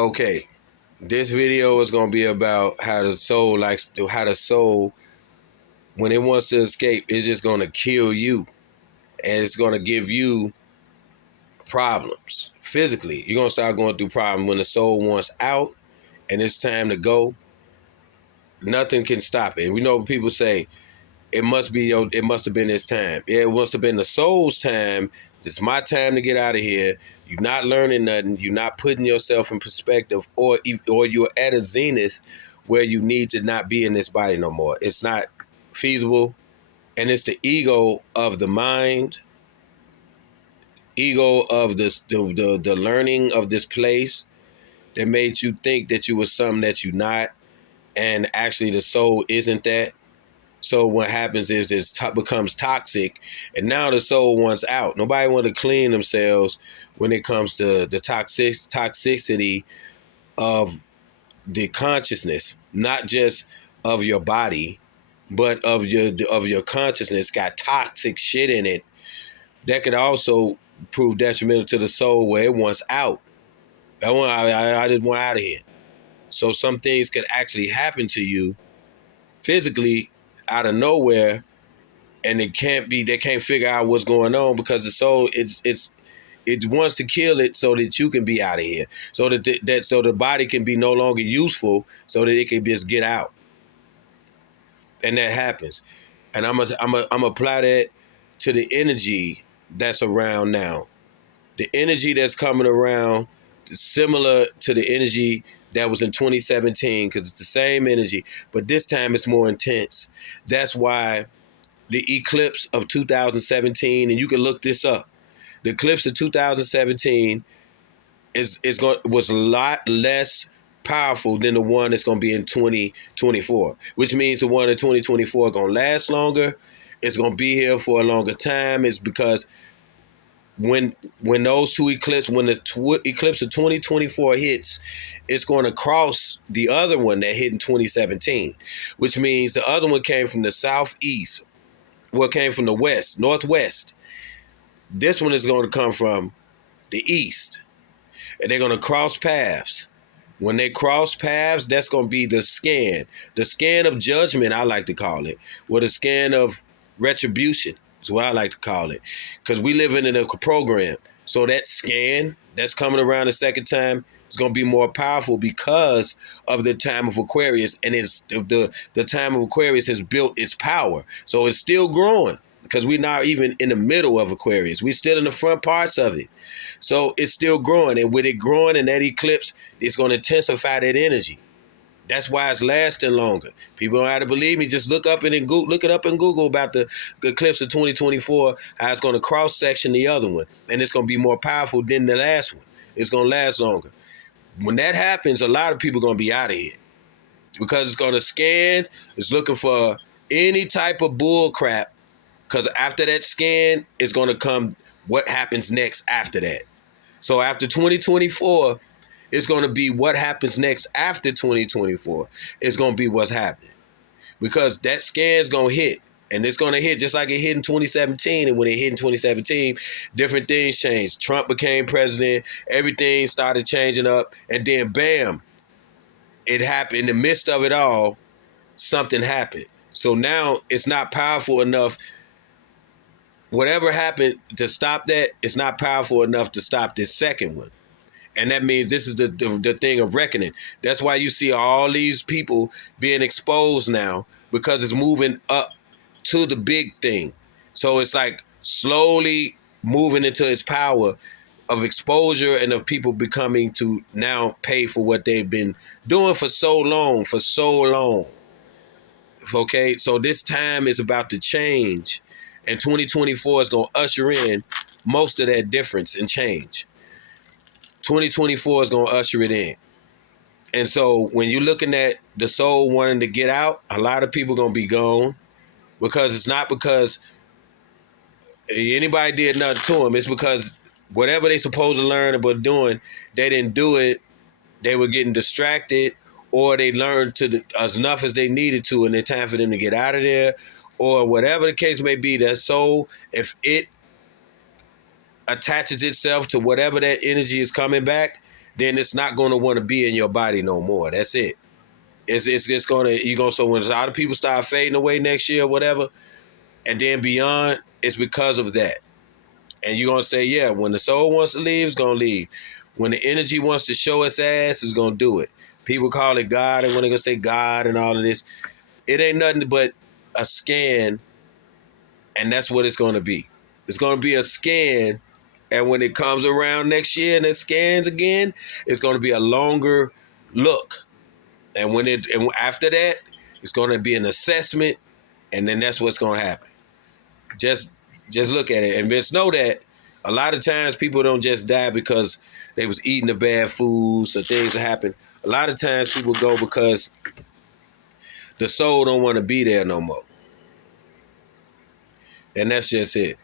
Okay, this video is gonna be about how the soul when it wants to escape, it's just gonna kill you, and it's gonna give you problems physically. You're gonna start going through problems when the soul wants out, and it's time to go. Nothing can stop it. And we know people say it must have been this time. Yeah, it must have been the soul's time. It's my time to get out of here. You're not learning nothing. You're not putting yourself in perspective, or you're at a zenith where you need to not be in this body no more. It's not feasible, and it's the ego of the mind, ego of the learning of this place that made you think that you were something that you're not, and actually the soul isn't that. So what happens is it becomes toxic, and now the soul wants out. Nobody want to clean themselves when it comes to the toxicity of the consciousness, not just of your body, but of your consciousness. Got toxic shit in it that could also prove detrimental to the soul, where it wants out. I just want out of here. So some things could actually happen to you physically out of nowhere, and they can't figure out what's going on, because the soul it wants to kill it so that you can be out of here, so that so the body can be no longer useful, so that it can just get out. And that happens. And I'm apply that to the energy that's around now. The energy that's coming around is similar to the energy that was in 2017, because it's the same energy, but this time it's more intense. That's why the eclipse of 2017, and you can look this up, the eclipse of 2017 was a lot less powerful than the one that's going to be in 2024, which means the one in 2024 is going to last longer. It's going to be here for a longer time. It's because when those two eclipses, when the eclipse of 2024 hits, it's going to cross the other one that hit in 2017, which means the other one came from the southeast, came from the northwest. This one is going to come from the east, and they're going to cross paths. When they cross paths, that's going to be the scan of judgment, I like to call it, or the scan of retribution is what I like to call it, because we live in a program. So that scan that's coming around the second time is going to be more powerful because of the time of Aquarius, and it's the time of Aquarius has built its power. So it's still growing, because we're not even in the middle of Aquarius. We're still in the front parts of it. So it's still growing, and with it growing in that eclipse, it's going to intensify that energy. That's why it's lasting longer. People don't have to believe me. Just look it up in Google about the eclipse of 2024, how it's going to cross-section the other one, and it's going to be more powerful than the last one. It's going to last longer. When that happens, a lot of people are going to be out of here, because it's going to scan. It's looking for any type of bull crap, because after that scan, it's going to come what happens next after that. So after 2024, it's going to be what happens next after 2024. It's going to be what's happening, because that scan's going to hit, and it's going to hit just like it hit in 2017. And when it hit in 2017, different things changed. Trump became president. Everything started changing up. And then, bam, it happened. In the midst of it all, something happened. So now it's not powerful enough. Whatever happened to stop that, it's not powerful enough to stop this second one. And that means this is the thing of reckoning. That's why you see all these people being exposed now, because it's moving up to the big thing. So it's like slowly moving into its power of exposure, and of people becoming to now pay for what they've been doing for so long. Okay, so this time is about to change, and 2024 is going to usher in most of that difference and change. 2024 is going to usher it in. And so when you're looking at the soul wanting to get out, a lot of people going to be gone, because it's not because anybody did nothing to them. It's because whatever they supposed to learn about doing, they didn't do it. They were getting distracted, or they learned as enough as they needed to, and it's time for them to get out of there, or whatever the case may be. That soul, if it attaches itself to whatever that energy is coming back, then it's not going to want to be in your body no more. That's it. It's gonna you gonna so when a lot of people start fading away next year or whatever, and then beyond, it's because of that. And you're gonna say, yeah, when the soul wants to leave, it's gonna leave. When the energy wants to show its ass, it's gonna do it. People call it God, and when they're gonna say God and all of this, it ain't nothing but a scan, and that's what it's gonna be. It's gonna be a scan, and when it comes around next year and it scans again, it's gonna be a longer look. And after that, it's gonna be an assessment, and then that's what's gonna happen. Just just look at it and just know that a lot of times people don't just die because they was eating the bad foods or things that happen. A lot of times people go because the soul don't want to be there no more. And that's just it.